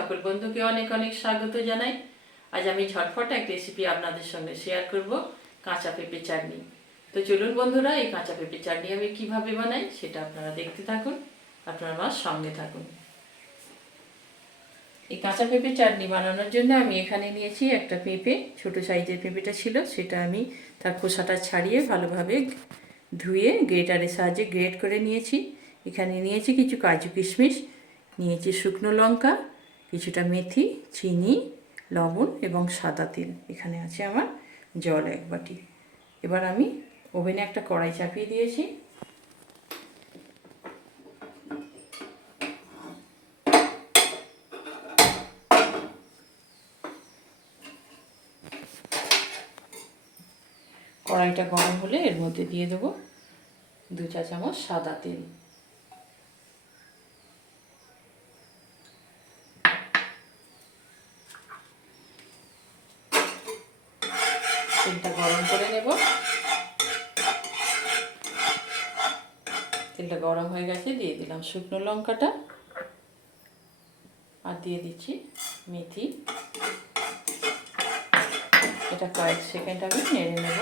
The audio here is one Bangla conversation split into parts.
সকল বন্ধুকে অনেক অনেক স্বাগত জানাই। আজ আমি ঝটফট এক রেসিপি আপনাদের সঙ্গে শেয়ার করব, কাঁচা পেঁপে চাটনি। তো চলুন বন্ধুরা, এই কাঁচা পেঁপে চাটনি আমি কিভাবে বানাই সেটা আপনারা দেখতে থাকুন, আপনারা আমার সঙ্গে থাকুন। এই কাঁচা পেঁপে চাটনি বানানোর জন্য আমি এখানে নিয়েছি একটা পেঁপে। ছোট সাইজের পেঁপেটা ছিল, সেটা আমি তার খোসাটা ছাড়িয়ে ভালোভাবে ধুয়ে গ্রেটারের সাহায্যে গ্রেট করে নিয়েছি। এখানে নিয়েছি কিছু কাজু কিশমিশ, নিয়েছি শুকনো লঙ্কা, কিছুটা মেথি, চিনি, লবণ এবং সাদা তেল। এখানে আছে আমার জল 1 বাটি। এবার আমি ওভেনে একটা কড়াই চাপিয়ে দিয়েছি। কড়াইটা গরম হলে এর মধ্যে দিয়ে দেবো 2 চা চামচ সাদা তেল। তেলটা গরম করে নেব। তেলটা গরম হয়ে গেছে, দিয়ে দিলাম শুকনো লঙ্কাটা আর দিয়ে দিচ্ছি মেথি। এটা কয়েক সেকেন্ড আমি নেড়ে নেব।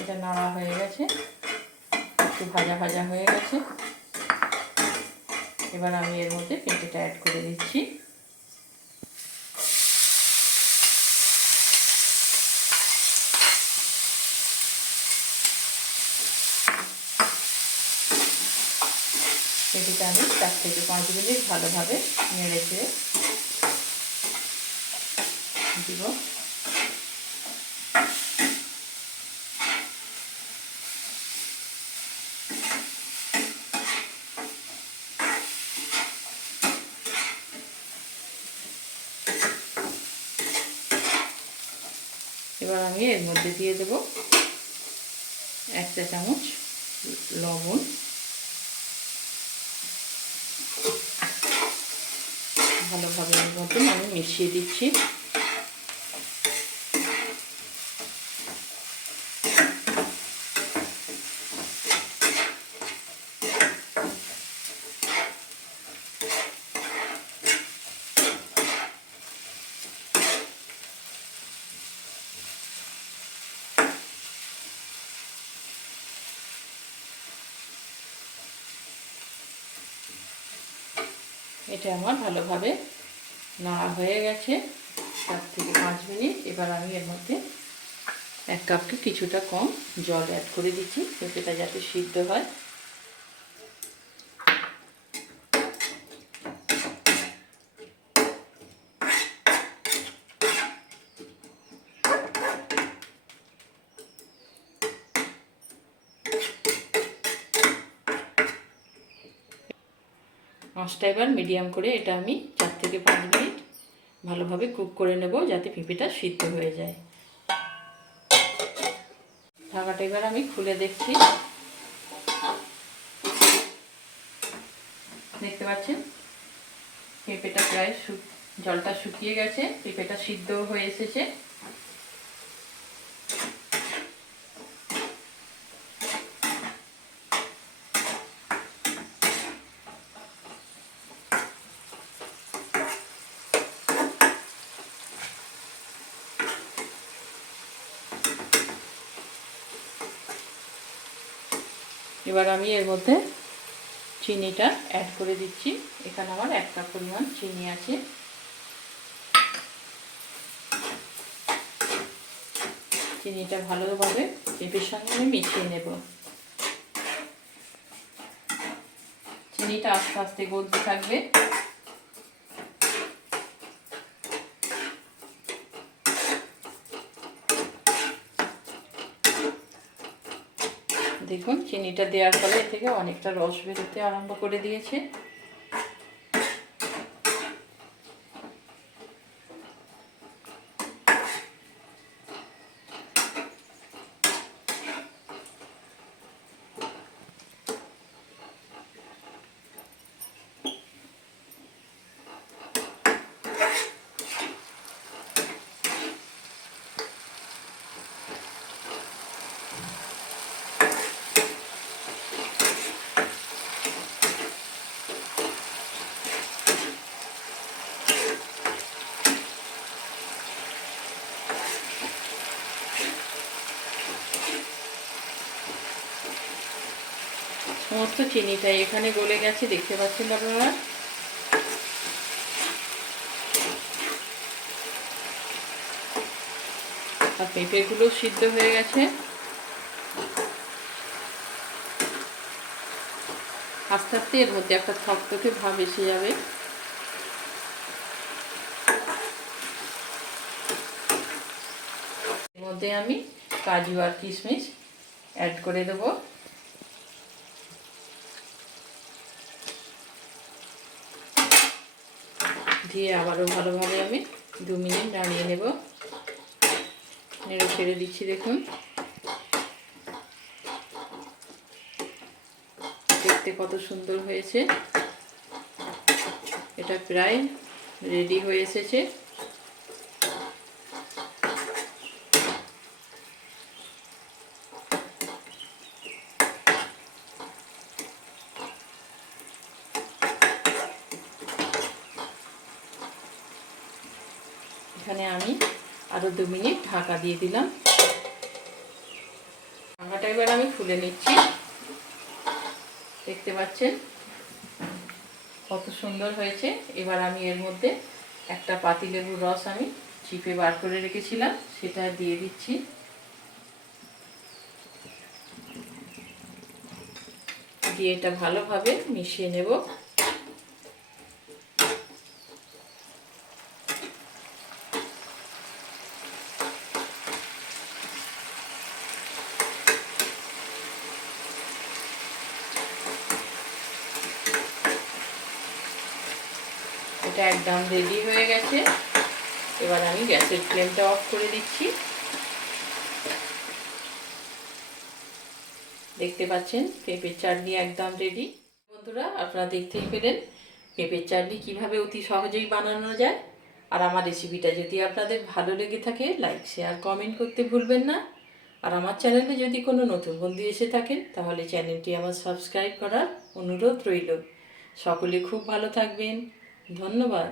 এটা নাড়া হয়ে গেছে, একটু ভাজা ভাজা হয়ে গেছে। এবার আমি এর মধ্যে পেঁপেটা অ্যাড করে দিচ্ছি। পেঁপেটা আমি 4 থেকে 5 মিনিট ভালোভাবে নেড়ে চেড়ে দিব। এবার আমি এর মধ্যে দিয়ে দেব 1 চা চামচ লবণ, ভালোভাবে এর মধ্যে আমি মিশিয়ে দিচ্ছি। এটা আমার ভালোভাবে নাড়া হয়ে গেছে 4 থেকে 5 মিনিট। এবার আমি এর মধ্যে 1 কাপকে কিছুটা কম জল অ্যাড করে দিচ্ছি, পেঁপেটা যাতে সিদ্ধ হয়। আঁচটা এবার মিডিয়াম করে এটা আমি 4 থেকে 5 মিনিট ভালোভাবে কুক করে নেব, যাতে পেঁপেটা সিদ্ধ হয়ে যায়। ঢাকাটা এবার আমি খুলে দেখছি। দেখতে পাচ্ছেন পেঁপেটা প্রায় জলটা শুকিয়ে গেছে, পেঁপেটা সিদ্ধ হয়ে এসেছে। এবার আমি এর মধ্যে চিনিটা অ্যাড করে দিচ্ছি। এখানে আমার 1 কাপ পরিমাণ চিনি আছে। চিনিটা ভালোভাবে পেঁপের সঙ্গে আমি মিশিয়ে নেব। চিনিটা আস্তে আস্তে গলতে থাকবে। দেখুন চিনিটা দেওয়ার ফলে এ থেকে অনেকটা রস বেরোতে আরম্ভ করে দিয়েছে। সমস্ত চিনিটা এখানে গলে গেছে, দেখতে পাচ্ছেন আপনারা। আর পেঁপেগুলো সিদ্ধ হয়ে গেছে। আস্তে আস্তে এর মধ্যে একটা থকথকে ভাব এসে যাবে। এর মধ্যে আমি কাজু আর কিশমিশ অ্যাড করে দেবো। দিয়ে আবারও ভালোভাবে আমি 2 মিনিট নাড়িয়ে নেব। নেড়ে ছেড়ে দিচ্ছি, দেখুন দেখতে কত সুন্দর হয়েছে। এটা প্রায় রেডি হয়ে এসেছে। এখানে আমি আরও 2 মিনিট ঢাকা দিয়ে দিলাম। ঢাকাটা এবার আমি খুলে নিচ্ছি। দেখতে পাচ্ছেন কত সুন্দর হয়েছে। এবার আমি এর মধ্যে একটা পাতিলেবুর রস আমি চিপে বার করে রেখেছিলাম, সেটা দিয়ে দিচ্ছি। দিয়ে এটা ভালোভাবে মিশিয়ে নেব। এটা একদম রেডি হয়ে গেছে। এবার আমি গ্যাসের ফ্লেমটা অফ করে দিচ্ছি। দেখতে পাচ্ছেন পেঁপের চাটনি একদম রেডি। বন্ধুরা, আপনারা দেখতেই পেলেন পেঁপের চাটনি কিভাবে অতি সহজেই বানানো যায়। আর আমার রেসিপিটা যদি আপনাদের ভালো লেগে থাকে, লাইক শেয়ার কমেন্ট করতে ভুলবেন না। আর আমার চ্যানেলে যদি কোনো নতুন বন্ধু এসে থাকেন, তাহলে চ্যানেলটি আমার সাবস্ক্রাইব করার অনুরোধ রইল। সকলে খুব ভালো থাকবেন। ধন্যবাদ।